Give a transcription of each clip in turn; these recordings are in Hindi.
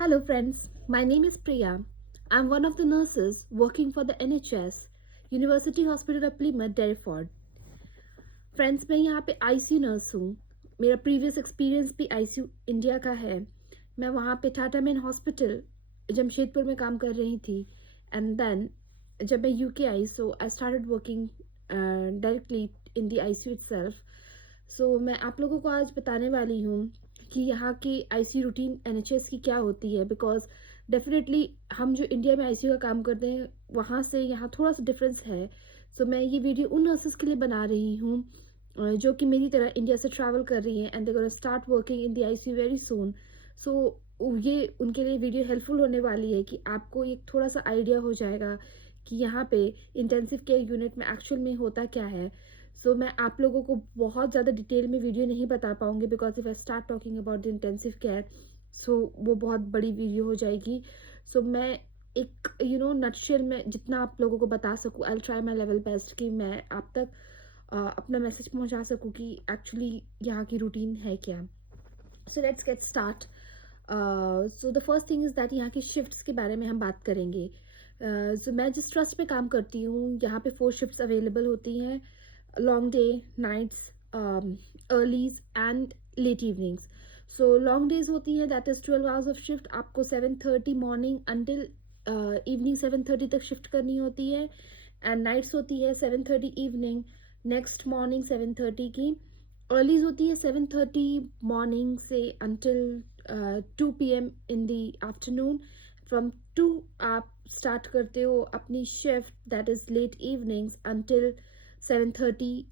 Hello, friends. My name is Priya. I'm one of the nurses working for the NHS, University Hospital of Plymouth, Derriford. Friends, मैं यहाँ पे आईसीयू नर्स हूँ. मेरा प्रीवियस एक्सपीरियंस भी आईसीयू इंडिया का है. मैं वहाँ पे टाटा मेन हॉस्पिटल जमशेदपुर में काम कर रही थी. एंड देन जब मैं यूके आई, so I started working directly in the ICU itself. So मैं आप लोगों को आज बताने वाली हूँ कि यहाँ की आईसीयू रूटीन एनएचएस की क्या होती है. बिकॉज डेफिनेटली हम जो इंडिया में आईसीयू का काम करते हैं वहाँ से यहाँ थोड़ा सा डिफरेंस है. सो मैं ये वीडियो उन नर्सेस के लिए बना रही हूँ जो कि मेरी तरह इंडिया से ट्रैवल कर रही हैं and they gonna start working in the ICU very soon. So ये उनके लिए वीडियो हेल्पफुल होने वाली है कि आपको एक थोड़ा सा आइडिया हो जाएगा कि यहाँ पे इंटेंसिव केयर यूनिट में एक्चुअल में होता क्या है. सो मैं आप लोगों को बहुत ज़्यादा डिटेल में वीडियो नहीं बता पाऊँगी because if I start talking about the intensive care सो वो बहुत बड़ी वीडियो हो जाएगी. सो मैं एक नटशेल में जितना आप लोगों को बता सकूँ, I will try my level best कि मैं आप तक अपना मैसेज पहुंचा सकूँ कि एक्चुअली यहाँ की रूटीन है क्या. So let's get start. So the first thing is that यहाँ की शिफ्ट्स के बारे में हम बात करेंगे. सो मैं जिस ट्रस्ट में काम करती हूँ यहाँ पे 4 शिफ्ट्स अवेलेबल होती हैं. Long day, nights, earlies and late evenings. So long days होती हैं that is 12 hours of shift. आपको 7:30 मॉर्निंग अंटिल इवनिंग 7:30 तक शिफ्ट करनी होती है. एंड नाइट्स होती है 7:30 इवनिंग नेक्स्ट मॉर्निंग 7:30 की. अर्लीज होती है 7:30 मॉर्निंग से until 2 PM in the afternoon. From 2 आप स्टार्ट करते हो अपनी shift that is late evenings until 7:30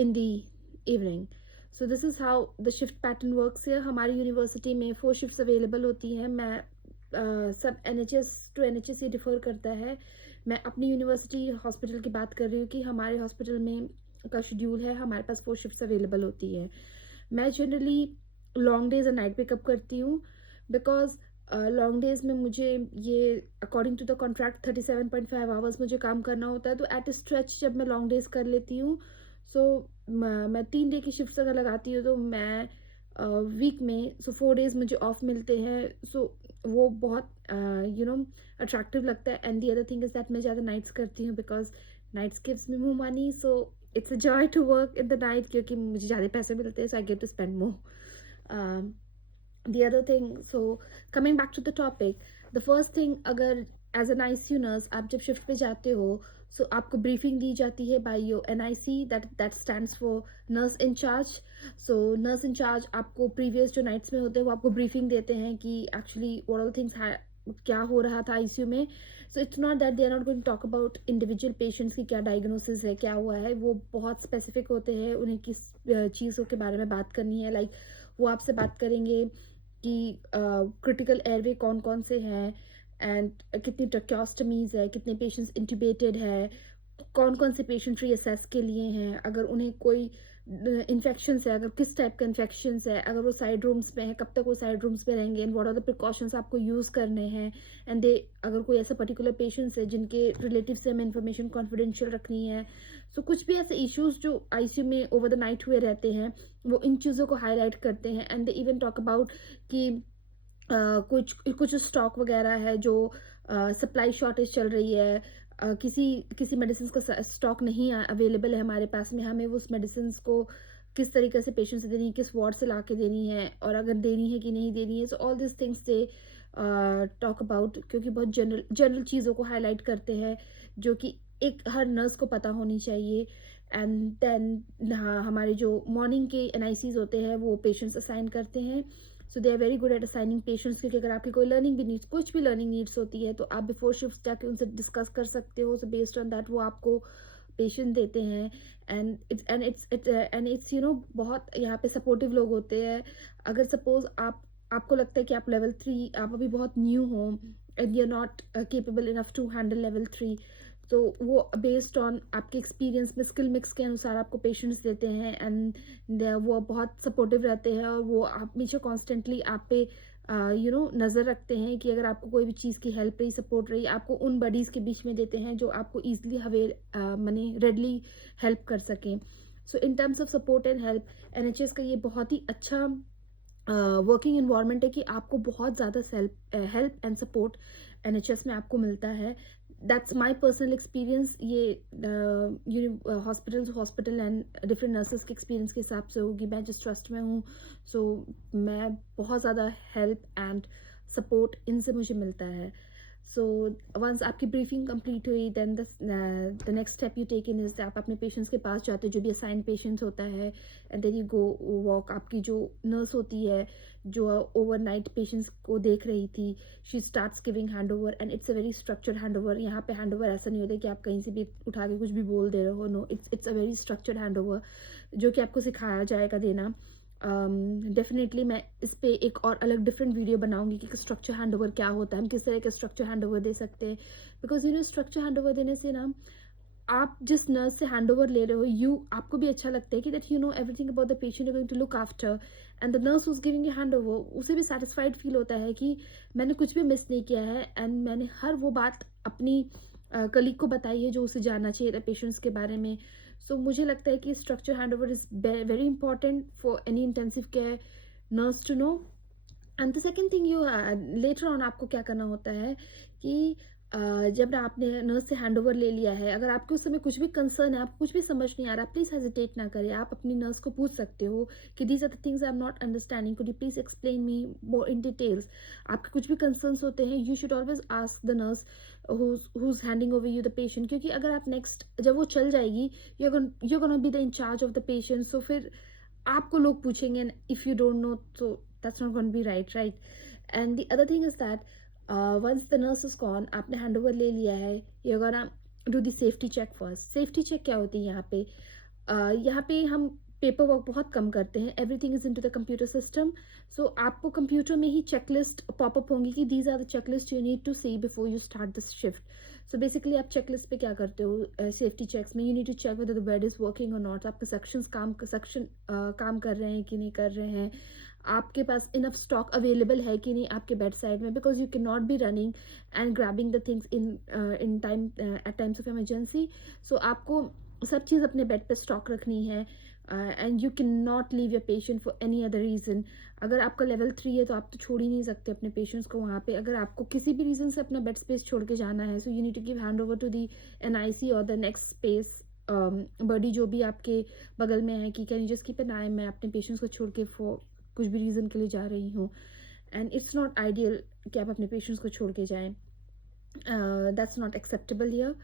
in the evening. So this is how the shift pattern works here. हमारी यूनिवर्सिटी में 4 शिफ्ट्स अवेलेबल होती हैं. मैं सब NHS टू NHS ये डिफ़र करता है. मैं अपनी यूनिवर्सिटी हॉस्पिटल की बात कर रही हूँ कि हमारे हॉस्पिटल में का शेड्यूल है, हमारे पास 4 शिफ्ट्स अवेलेबल होती है. मैं जनरली लॉन्ग डेज और नाइट पिकअप करती हूँ बिकॉज लॉन्ग डेज में मुझे ये according to the contract 37.5 hours मुझे काम करना होता है. तो एट स्ट्रेच जब मैं लॉन्ग डेज कर लेती हूँ सो मैं 3 डे की शिफ्ट अगर लगाती हूँ तो मैं वीक में 4 डेज मुझे ऑफ मिलते हैं. सो वो बहुत अट्रैक्टिव लगता है. And the other thing is that मैं ज़्यादा नाइट्स करती हूँ because nights gives me more money. So it's a joy to work in the night क्योंकि मुझे ज़्यादा पैसे मिलते हैं. So I get to spend more. The other thing, so coming back to the topic, the first thing, अगर एज एन ICU नर्स आप जब शिफ्ट पे जाते हो सो आपको ब्रीफिंग दी जाती है by your NIC that stands for nurse in charge. So nurse in charge आपको प्रीवियस जो नाइट्स में होते हैं वो आपको ब्रीफिंग देते हैं कि एक्चुअली व्हाट ऑल थिंग्स क्या हो रहा था ICU में. So it's not that they are not going to talk about individual patients की क्या डायग्नोसिस है, क्या हुआ है. वो बहुत स्पेसिफिक होते हैं, उन्हें किस चीज़ों के बारे में बात करनी है. लाइक वो आपसे बात करेंगे कि क्रिटिकल एयरवे कौन कौन से हैं एंड कितनी ट्रैकियोस्टमीज़ है, कितने पेशेंट्स इंट्यूबेटेड है, कौन कौन से पेशेंट रीअसेस के लिए हैं, अगर उन्हें कोई इन्फेक्शंस है, अगर किस टाइप का इन्फेक्शंस है, अगर वो साइड रूम्स में है कब तक वो साइड रूम्स में रहेंगे and what are the precautions आपको यूज़ करने हैं. एंड दे अगर कोई ऐसा पर्टिकुलर पेशेंट्स है जिनके रिलेटिव से हमें इन्फॉर्मेशन कॉन्फिडेंशियल रखनी है. सो कुछ भी ऐसे इश्यूज जो ICU में ओवर द नाइट हुए रहते हैं वो इन चीज़ों को हाईलाइट करते हैं. And they even talk about कि कुछ कुछ स्टॉक वगैरह है जो सप्लाई शॉर्टेज चल रही है. किसी किसी मेडिसिन का स्टॉक नहीं अवेलेबल है हमारे पास में, हमें उस मेडिसिन को किस तरीके से पेशेंट से देनी है, किस वार्ड से ला के देनी है और अगर देनी है कि नहीं देनी है. So all this things they talk about क्योंकि बहुत जनरल चीज़ों को हाईलाइट करते हैं जो कि एक हर नर्स को पता होनी चाहिए. एंड देन हमारे जो मॉर्निंग के NICs होते हैं वो पेशेंट्स असाइन करते हैं. So they are very good at assigning patients क्योंकि अगर आपकी कोई लर्निंग भी नीड्स कुछ भी लर्निंग नीड्स होती है तो आप बिफोर शिफ्ट जाके उनसे डिस्कस कर सकते हो. सो बेस्ड ऑन दैट वो आपको पेशेंट देते हैं. एंड इट्स बहुत यहाँ पे सपोर्टिव लोग होते हैं. अगर सपोज आपको लगता है कि आप लेवल 3 आप अभी बहुत न्यू हो and you are not capable enough to handle level 3 तो वो बेस्ड ऑन आपके एक्सपीरियंस में स्किल मिक्स के अनुसार आपको पेशेंट्स देते हैं. एंड वो बहुत सपोर्टिव रहते हैं और वो आप हमेशा कॉन्स्टेंटली आप पे नज़र रखते हैं कि अगर आपको कोई भी चीज़ की हेल्प रही, सपोर्ट रही, आपको उन बडीज़ के बीच में देते हैं जो आपको ईजिली माने रेडली हेल्प कर सकें. So in terms of support and help NHS का ये बहुत ही अच्छा वर्किंग इन्वायरमेंट है कि आपको बहुत ज़्यादा हेल्प एंड सपोर्ट एनएचएस में आपको मिलता है। That's my personal experience. ये हॉस्पिटल एंड डिफरेंट नर्सेस के एक्सपीरियंस के हिसाब से होगी। मैं जिस ट्रस्ट में हूँ, सो मैं बहुत ज़्यादा हेल्प एंड सपोर्ट इनसे मुझे मिलता है। सो वंस आपकी ब्रीफिंग कंप्लीट हुई, then the next step you take in is आप अपने पेशेंट्स के पास जाते हो, जो भी असाइन पेशेंट्स होता है, and then you go walk. आपकी जो नर्स होती है जो ओवरनाइट पेशेंट्स को देख रही थी, she starts giving hand over, and it's a very structured hand over. यहाँ पे हैंड ओवर ऐसा नहीं होता कि आप कहीं से भी उठा के कुछ भी बोल दे रहे हो। No, it's a very structured hand over जो कि आपको सिखाया जाएगा देना। डेफिनेटली मैं इस पे एक और अलग डिफरेंट वीडियो बनाऊंगी कि स्ट्रक्चर हैंड ओवर क्या होता है, हम किस तरह के स्ट्रक्चर हैंड ओवर दे सकते हैं। बिकॉज स्ट्रक्चर हैंड ओवर देने से ना, आप जिस नर्स से हैंड ओवर ले रहे हो, आपको भी अच्छा लगता है कि that everything about the patient you going to look after, and the nurse who's giving you hand over, उसे भी सेटिस्फाइड फील होता है कि मैंने कुछ भी मिस नहीं किया है, एंड मैंने हर वो बात अपनी कलीग को बताई है जो उसे जानना चाहिए था पेशेंट्स के बारे में। सो मुझे लगता है कि structure hand over is very important for any intensive care nurse to know. And the second thing later on आपको क्या करना होता है कि जब ना आपने नर्स से हैंड ओवर ले लिया है, अगर आपको उस समय कुछ भी कंसर्न है, आपको कुछ भी समझ नहीं आ रहा, प्लीज़ हेजिटेट ना करें। आप अपनी नर्स को पूछ सकते हो कि these are the things I am not understanding, could you please explain me more in details. आपके कुछ भी कंसर्न्स होते हैं, you should always ask the nurse who's handing over you the patient, क्योंकि अगर आप नेक्स्ट जब वो चल जाएगी, you're gonna be the in charge of the patient, so फिर आपको लोग पूछेंगे, if you don't know, so that's not going to be right. And the other thing is that once the nurse is gone, आपने हैंड ओवर ले लिया है, you're gonna do the safety check first। Safety check क्या होती है यहाँ पे? यहाँ पे हम पेपर वर्क बहुत कम करते हैं, everything is into the computer system. So आपको कंप्यूटर में ही चेकलिस्ट पॉपअप होंगी कि these are the checklist you need to see before you start this shift. So basically आप चेकलिस्ट पे क्या करते हो सेफ्टी चेक्स में? You need to check whether the bed is working और नॉट, आपके सेक्शंस काम कर रहे हैं कि नहीं कर रहे हैं, आपके पास इनफ स्टॉक अवेलेबल है कि नहीं आपके बेड साइड में, because you can not be running and grabbing the things in time at times of emergency. So आपको सब चीज़ अपने बेड पे स्टॉक रखनी है, and you can not leave your patient for any other reason. अगर आपका लेवल 3 है तो आप तो छोड़ ही नहीं सकते अपने पेशेंट्स को वहाँ पे। अगर आपको किसी भी रीज़न से अपना बेड स्पेस छोड़ के जाना है, so you need to give hand over to the NIC और द नेक्स्ट स्पेस बॉडी जो भी आपके बगल में है कि can you just keep an eye, मैं अपने पेशेंट्स को छोड़ के फॉर कुछ भी रीज़न के लिए जा रही हूँ। एंड इट्स नॉट आइडियल कि आप अपने पेशेंट्स को छोड़ के जाएँ, that's not acceptable here.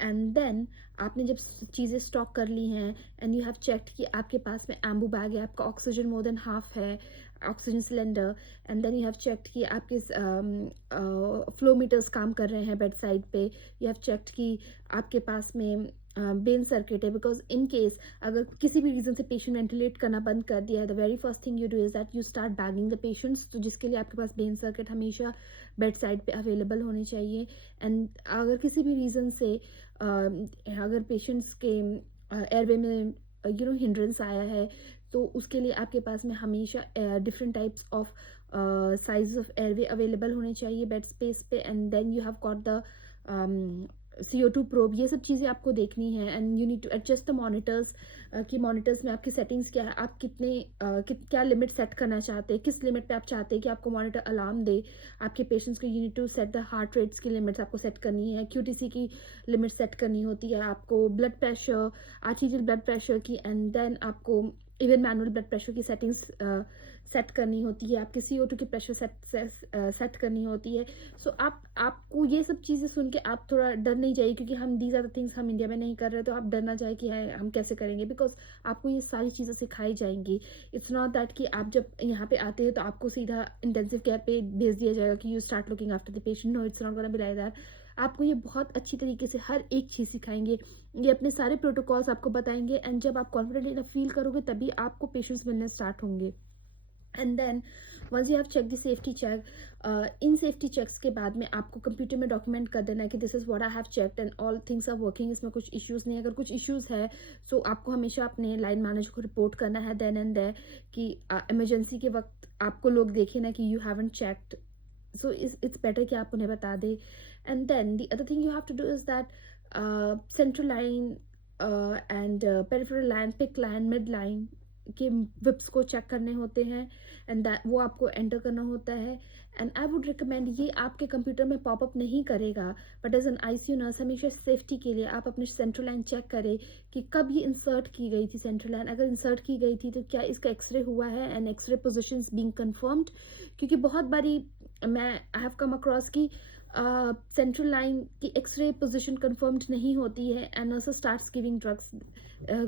And then आपने जब चीज़ें स्टॉक कर ली हैं, एंड यू हैव चेक्ड कि आपके पास में एम्बू बैग है, आपका ऑक्सीजन मोर देन हाफ है, oxygen cylinder, and then you have checked कि आपके फ्लो मीटर्स काम कर रहे हैं बेड साइड पे, यू हैव चेक्ड कि आपके पास में बेन सर्किट है, बिकॉज इन केस अगर किसी भी रीज़न से पेशेंट वेंटिलेट करना बंद कर दिया है, the very first thing you do is that you start bagging the patients, तो जिसके लिए आपके पास बेन सर्किट हमेशा बेड साइड पे अवेलेबल होने चाहिए। एंड अगर किसी भी रीज़न से अगर पेशेंट्स के एयरवे में हिंड्रेंस आया है, तो उसके लिए आपके पास में हमेशा different types of size of airway available होने चाहिए बेड स्पेस पे। And then you have got the CO2 probe, ये सब चीज़ें आपको देखनी है। And you need to adjust the monitors कि मॉनिटर्स में आपकी सेटिंग्स क्या है, आप क्या लिमिट सेट करना चाहते हैं, किस लिमिट पे आप चाहते हैं कि आपको मॉनिटर अलार्म दे आपके पेशेंट्स को। You need to set the heart rates की लिमिट्स आपको सेट करनी है, QTC की लिमिट सेट करनी होती है आपको, blood pressure, arterial blood pressure की, एंड देन आपको इवन मैनुअल ब्लड प्रेशर की सेटिंग्स सेट करनी होती है, आपके CO2 की प्रेशर सेट करनी होती है। सो आपको ये सब चीज़ें सुन के आप थोड़ा डर नहीं जाइए, क्योंकि हम दीज आर द थिंग्स हम इंडिया में नहीं कर रहे, तो आप डर ना जाए कि हम कैसे करेंगे, बिकॉज आपको ये सारी चीज़ें सिखाई जाएंगी। इट्स नॉट दैट कि आप जब यहाँ पे आते हैं तो आपको सीधा इंटेंसिव केयर पे भेज दिया जाएगा कि you start looking after the patient. No, it's not gonna be like that. आपको ये बहुत अच्छी तरीके से हर एक चीज़ सिखाएंगे, ये अपने सारे प्रोटोकॉल्स आपको बताएंगे, एंड जब आप कॉन्फिडेंट इनफ फील करोगे तभी आपको पेशेंट्स मिलने स्टार्ट होंगे। And then once you have check the safety check, इन सेफ्टी चेक्स के बाद में आपको कंप्यूटर में डॉक्यूमेंट कर देना है कि this is what I have checked and all things are working, इसमें कुछ इश्यूज़ नहीं है। अगर कुछ इश्यूज़ है, सो आपको हमेशा अपने लाइन मैनेजर को रिपोर्ट करना है देन एंड देयर कि इमरजेंसी के वक्त आपको लोग देखें ना कि you haven't checked, so it's better कि आप उन्हें बता दें। And then the other thing you have to do is that central line and peripheral line, PICC line, mid line, के विप्स को चेक करने होते हैं, एंड दैट वो आपको एंटर करना होता है। एंड आई वुड रिकमेंड, ये आपके कंप्यूटर में पॉपअप नहीं करेगा, but as an ICU nurse हमेशा सेफ्टी के लिए आप अपनी सेंट्रल लाइन चेक करें कि कब ये इंसर्ट की गई थी सेंट्रल लाइन। अगर इंसर्ट की गई थी तो क्या इसका एक्सरे हुआ है, and x-ray positions being confirmed. क्योंकि बहुत बारी मैं आई हैव कम अक्रॉस की सेंट्रल लाइन की एक्सरे पोजीशन कंफर्म्ड नहीं होती है, and nurse starts giving drugs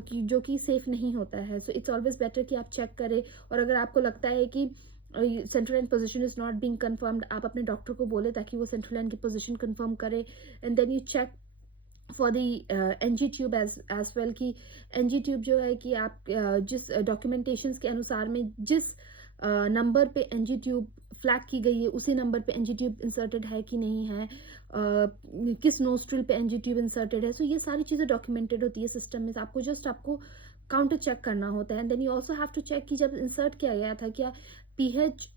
जो कि सेफ नहीं होता है। सो इट्स ऑलवेज बेटर कि आप चेक करें, और अगर आपको लगता है कि central line position is not being confirmed, आप अपने डॉक्टर को बोले ताकि वो सेंट्रल लाइन की पोजीशन कंफर्म करे। And then you check for the NG tube as well, कि एनजी ट्यूब जो है कि आप जिस डॉक्यूमेंटेशंस के अनुसार में जिस नंबर पे एनजी ट्यूब फ्लैग की गई है उसी नंबर पे एनजी ट्यूब इंसर्टेड है कि नहीं है, किस नोस्ट्रिल पे एनजी ट्यूब इंसर्टेड है। सो ये सारी चीज़ें डॉक्यूमेंटेड होती है सिस्टम में। आपको काउंटर चेक करना होता है। And then you also have to check कि जब इंसर्ट किया गया था क्या pH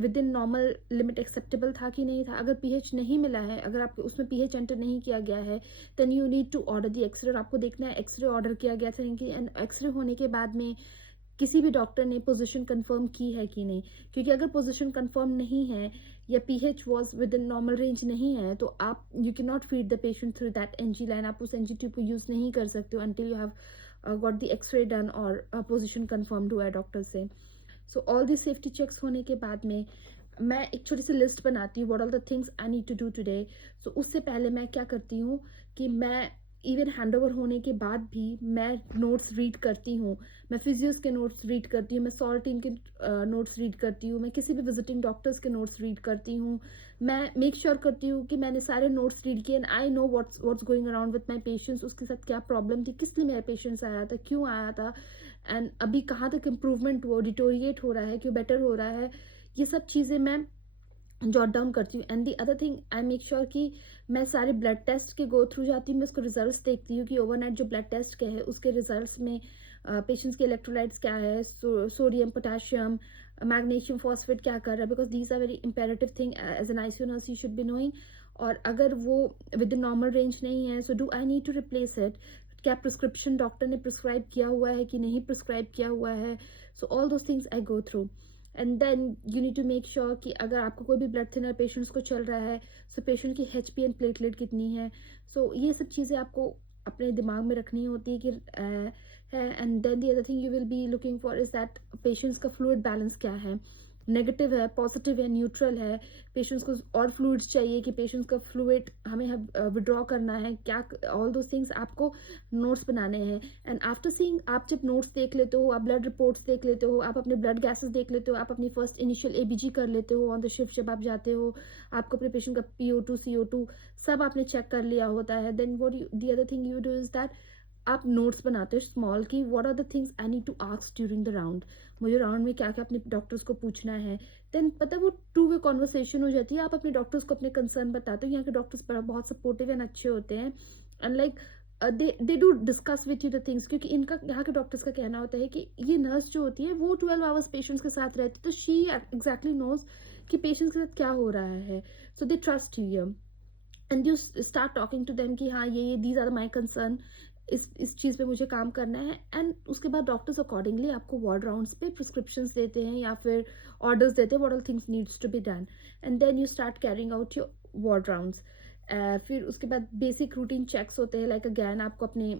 within normal limit acceptable था कि नहीं था। अगर पीएच नहीं मिला है, अगर आपको उसमें पीएच एंटर नहीं किया गया है, then you need to order the x-ray, और आपको देखना है एक्सरे ऑर्डर किया गया था कि, एंड एक्सरे होने के बाद में किसी भी डॉक्टर ने पोजीशन कंफर्म की है कि नहीं। क्योंकि अगर पोजीशन कंफर्म नहीं है या pH was within normal range नहीं है, तो आप you can not feed the patient through that NG line. आप उस एनजी ट्यूब को यूज़ नहीं कर सकते हो until you have got the x-ray done और पोजीशन कंफर्म्ड हुआ है डॉक्टर से। So all the safety checks होने के बाद में मैं एक छोटी सी लिस्ट बनाती हूँ, what are the things I need to do today. So उससे पहले मैं क्या करती हूँ कि मैं इवन हैंडओवर होने के बाद भी मैं नोट्स रीड करती हूँ। मैं फिजियोस के नोट्स रीड करती हूँ, मैं सॉल्ट टीम के नोट्स रीड करती हूँ, मैं किसी भी विजिटिंग डॉक्टर्स के नोट्स रीड करती हूँ। मैं मेक श्योर करती हूँ कि मैंने सारे नोट्स रीड किए, and I know what's going around with my patients, उसके साथ क्या प्रॉब्लम थी, किस लिए मेरा पेशेंट्स आया था, क्यों आया था, एंड अभी कहाँ तक इम्प्रूवमेंट हुआ, डिटोरिएट हो रहा है, क्यों बेटर हो रहा है। ये सब चीज़ें मैं जॉट डाउन करती हूँ। And the other thing, I make sure कि मैं सारे ब्लड टेस्ट के गो थ्रू जाती हूँ, मैं उसको रिजल्ट्स देखती हूँ कि ओवरनाइट जो ब्लड टेस्ट के है उसके रिजल्ट्स में पेशेंट्स के इलेक्ट्रोलाइट्स क्या है, सोडियम, पोटेशियम, मैग्नीशियम, फॉस्फेट क्या कर रहा है, because these are very imperative thing as an ICU nurse you should be knowing. और अगर वो विद इन नॉर्मल रेंज नहीं है, so do I need to replace it, क्या प्रिस्क्रिप्शन डॉक्टर ने प्रिस्क्राइब किया हुआ है कि नहीं प्रिस्क्राइब किया हुआ है। So all those things I go through. And then you need to make sure कि अगर आपको कोई भी ब्लड थिनर पेशेंट्स को चल रहा है, सो पेशेंट की एचपी एंड प्लेटलेट कितनी है। सो ये सब चीज़ें आपको अपने दिमाग में रखनी होती है कि है। And then the other thing you will be looking for is that patients का फ्लूइड बैलेंस क्या है, नेगेटिव है, पॉजिटिव है, न्यूट्रल है, पेशेंट्स को और फ्लूइड्स चाहिए कि पेशेंट्स का फ्लूइड हमें विड्रॉ करना है क्या। ऑल दोज थिंग्स आपको नोट्स बनाने हैं। एंड आफ्टर सीइंग, आप जब नोट्स देख लेते हो, आप ब्लड रिपोर्ट्स देख लेते हो, आप अपने ब्लड गैसेस देख लेते हो, आप अपनी फर्स्ट इनिशियल एबीजी कर लेते हो ऑन द शिफ्ट जब आप जाते हो, आपको अपने पेशेंट का PO2 CO2 सब आपने चेक कर लिया होता है। Then what the other thing you do is that आप नोट्स बनाते हो स्मॉल की what are the things I need to ask during the round, मुझे राउंड में क्या क्या अपने डॉक्टर्स को पूछना है। देन पता है वो टू वे कॉन्वर्सेशन हो जाती है, आप अपने डॉक्टर्स को अपने कंसर्न बताते हो। यहाँ के डॉक्टर्स बहुत सपोर्टिव एंड अच्छे होते हैं, and like they do discuss with you the things, क्योंकि इनका यहाँ के डॉक्टर्स का कहना होता है कि ये नर्स जो होती है वो 12 आवर्स पेशेंट्स के साथ रहती है, तो शी एग्जैक्टली नोज कि पेशेंट्स के साथ क्या हो रहा है। So they trust you and you start talking to them कि हाँ ये दीज आर माई कंसर्न, इस चीज़ पे मुझे काम करना है। एंड उसके बाद डॉक्टर्स अकॉर्डिंगली आपको वार्ड राउंड्स पे प्रिस्क्रिप्शंस देते हैं या फिर ऑर्डर्स देते हैं, what all things needs to be done, and then you start carrying out your ward rounds. फिर उसके बाद बेसिक रूटीन चेक्स होते हैं, लाइक अगैन आपको अपने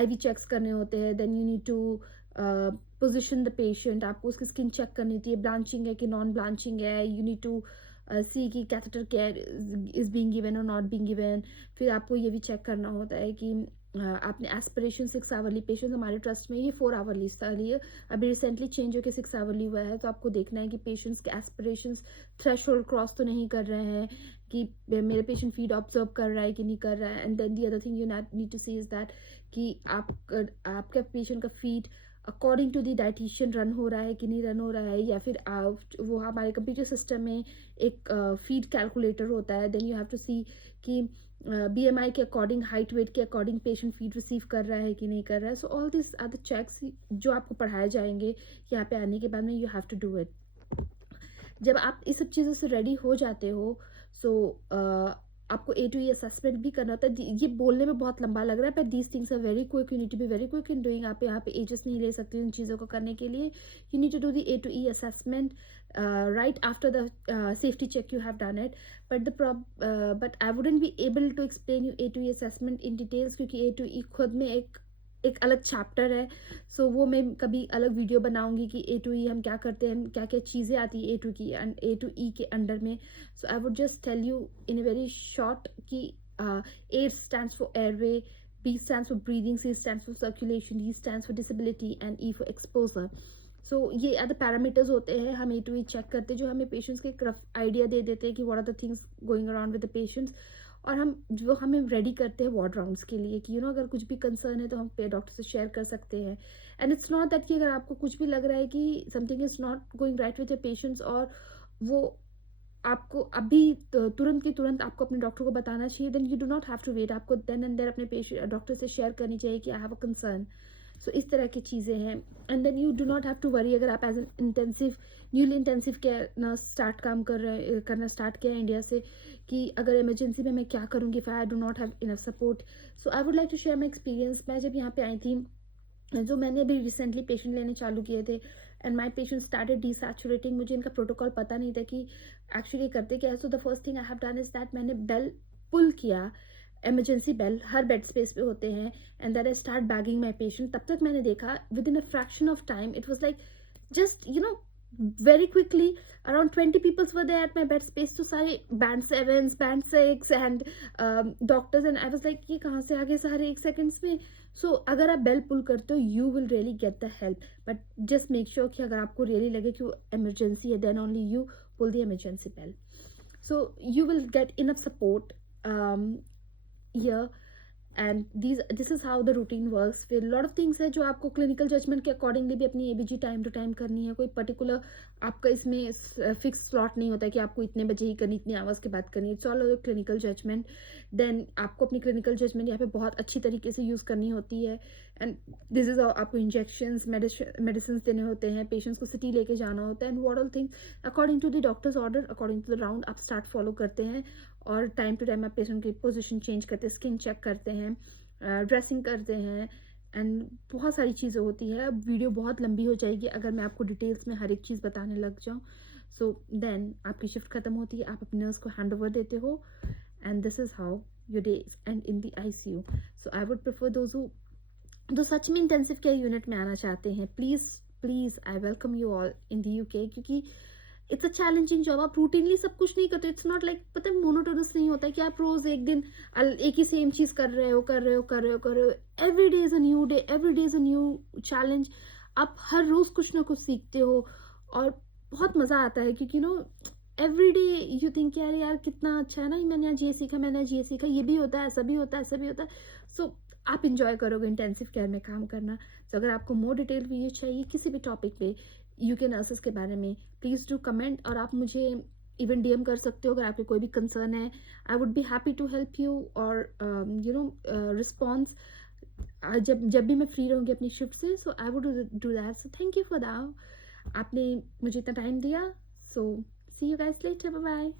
IV चेक्स करने होते हैं। Then you need to position the patient, आपको उसकी स्किन चेक करनी होती है, ब्लांचिंग है कि नॉन ब्लांचिंग है, यू नीड टू सी कि catheter care is being given और नॉट बीइंग गिवन। फिर आपको ये भी चेक करना होता है कि आपने एस्पिरेशन 6 आवरली, पेशेंट्स हमारे ट्रस्ट में ये 4 आवरली था, ये अभी रिसेंटली चेंज होकर 6 आवरली हुआ है। तो आपको देखना है कि पेशेंट्स के एस्पिरेशंस थ्रेशोल्ड क्रॉस तो नहीं कर रहे हैं, कि मेरे पेशेंट फीड ऑब्जर्व कर रहा है कि नहीं कर रहा है। And then the other thing you need to see is that कि आपका पेशेंट का feed according to the dietitian run हो रहा है कि नहीं रन हो रहा है, या फिर वो हमारे कंप्यूटर सिस्टम में एक फीड कैलकुलेटर होता है। Then you have to see कि BMI के अकॉर्डिंग, हाइट वेट के अकॉर्डिंग पेशेंट फीड रिसीव कर रहा है कि नहीं कर रहा है। So all this are the checks जो आपको पढ़ाए जाएंगे यहाँ पे आने के बाद में, you have to do it. जब आप इस सब चीज़ों से रेडी हो जाते हो, सो आपको ए टू ई असेसमेंट भी करना होता है। ये बोलने में बहुत लंबा लग रहा है, but these things are very quick, you need to be very quick in doing. आप यहाँ पे एजेस नहीं ले सकते इन चीज़ों को करने के लिए। You need to do the A to E assessment right after the safety check you have done it, but I wouldn't be able to explain you A to E assessment in details, क्योंकि A to E खुद में एक अलग चैप्टर है। सो वो मैं कभी अलग वीडियो बनाऊंगी कि ए टू ई हम क्या करते हैं, क्या क्या चीज़ें आती है ए टू ई के अंडर में। So I would just tell you in a very short कि A stands for airway, B stands for breathing, C stands for circulation, D stands for disability, and E for exposure. सो ये अदर पैरामीटर्स होते हैं, हम ए टू ई चेक करते हैं जो हमें पेशेंट्स के एक रफ आइडिया दे देते हैं कि what are the things going around with the patients, और हमें रेडी करते हैं वार्ड राउंड्स के लिए कि अगर कुछ भी कंसर्न है तो हम डॉक्टर से शेयर कर सकते हैं। एंड इट्स नॉट दैट कि अगर आपको कुछ भी लग रहा है कि something is not going right with your patients और वो आपको अभी तुरंत की तुरंत आपको अपने डॉक्टर को बताना चाहिए, then you do not have to wait. आपको देन एंड देयर अपने पेशेंट डॉक्टर से शेयर करनी चाहिए कि आई हैव अ कंसर्न। सो इस तरह की चीज़ें हैं। And then you do not have to worry अगर आप as an intensive newly intensive care ना करना स्टार्ट किया इंडिया से, कि अगर इमरजेंसी में मैं क्या करूँगी if I do not have enough support. So I would like to share my experience. मैं जब यहाँ पे आई थी, जो मैंने अभी रिसेंटली पेशेंट लेने चालू किए थे, एंड माई पेशेंट स्टार्टेड डिसैचुरेटिंग। मुझे इनका प्रोटोकॉल पता नहीं था कि एक्चुअली करते क्या है। So the first thing I have done is that मैंने बेल पुल किया, इमरजेंसी बेल हर बेड स्पेस पे होते हैं, and that I start bagging my patient. तब तक मैंने देखा with in a fraction of time, it was like just very quickly around 20 people were there at my bed space, तो सारे band 7s, band 6 and doctors, and I was like ये कहाँ से आ गए सारे एक सेकेंड्स में। सो अगर आप बेल पुल करते हो you will really get the help, but just make sure कि अगर आपको रियली लगे कि वो इमरजेंसी है then only you pull the emergency bell, so you will get enough support here. And this is how the routine works. फिर लॉट ऑफ थिंग्स है जो आपको क्लिनिकल जजमेंट के अकॉर्डिंगली भी अपनी एबीजी टाइम टू टाइम करनी है। कोई पर्टिकुलर आपका इसमें फिक्स स्लॉट नहीं होता है कि आपको इतने बजे ही करनी, इतनी आवर्स के बाद करनी। It's all clinical judgement. Then आपको अपनी क्लिनिकल जजमेंट यहाँ पे बहुत अच्छी तरीके से यूज़ करनी होती है। एंड दिस इज़ आपको इंजेक्शंस मेडिसिन देने होते हैं, पेशेंट्स को सिटी लेके जाना होता है, and what all things according to the doctors order, according to the round आप स्टार्ट फॉलो करते हैं। और टाइम टू टाइम आप पेशेंट की पोजीशन चेंज करते हैं, स्किन चेक करते हैं, ड्रेसिंग करते हैं, एंड बहुत सारी चीज़ें होती है। अब वीडियो बहुत लंबी हो जाएगी अगर मैं आपको डिटेल्स में हर एक चीज़ बताने लग जाऊँ। सो देन आपकी शिफ्ट ख़त्म होती है, आप अपने नर्स को हैंड ओवर देते हो, and this is how your day and in the ICU। So I would prefer those who जो सच में इंटेंसिव केयर यूनिट में आना चाहते हैं, please I welcome you all in the UK, क्योंकि इट्स अ चैलेंजिंग जॉब। आप रूटीनली सब कुछ नहीं करते। इट्स नॉट लाइक पता है मोनोटोनस नहीं होता है कि आप रोज एक दिन एक ही सेम चीज़ कर रहे हो। Every day is a new day, every day is a new challenge. आप हर रोज़ कुछ ना कुछ सीखते हो और बहुत मज़ा आता है, क्योंकि एवरी डे यू थिंक यार कितना अच्छा है ना, मैंने आज ये सीखा, मैंने आज ये सीखा, ये भी होता है, ऐसा भी होता है, ऐसा भी होता है। सो आप इंजॉय करोगे इंटेंसिव केयर में काम करना। तो अगर आपको मोर डिटेल वीडियो चाहिए किसी भी टॉपिक पे, UK नर्सेस के बारे में, प्लीज़ डू कमेंट, और आप मुझे इवन DM कर सकते हो अगर आपके कोई भी कंसर्न है। I would be happy to help you और रिस्पॉन्स जब भी मैं फ्री रहूँगी अपनी शिफ्ट से। So I would do that. So thank you for that, आपने मुझे इतना टाइम दिया। So see you guys later, bye bye.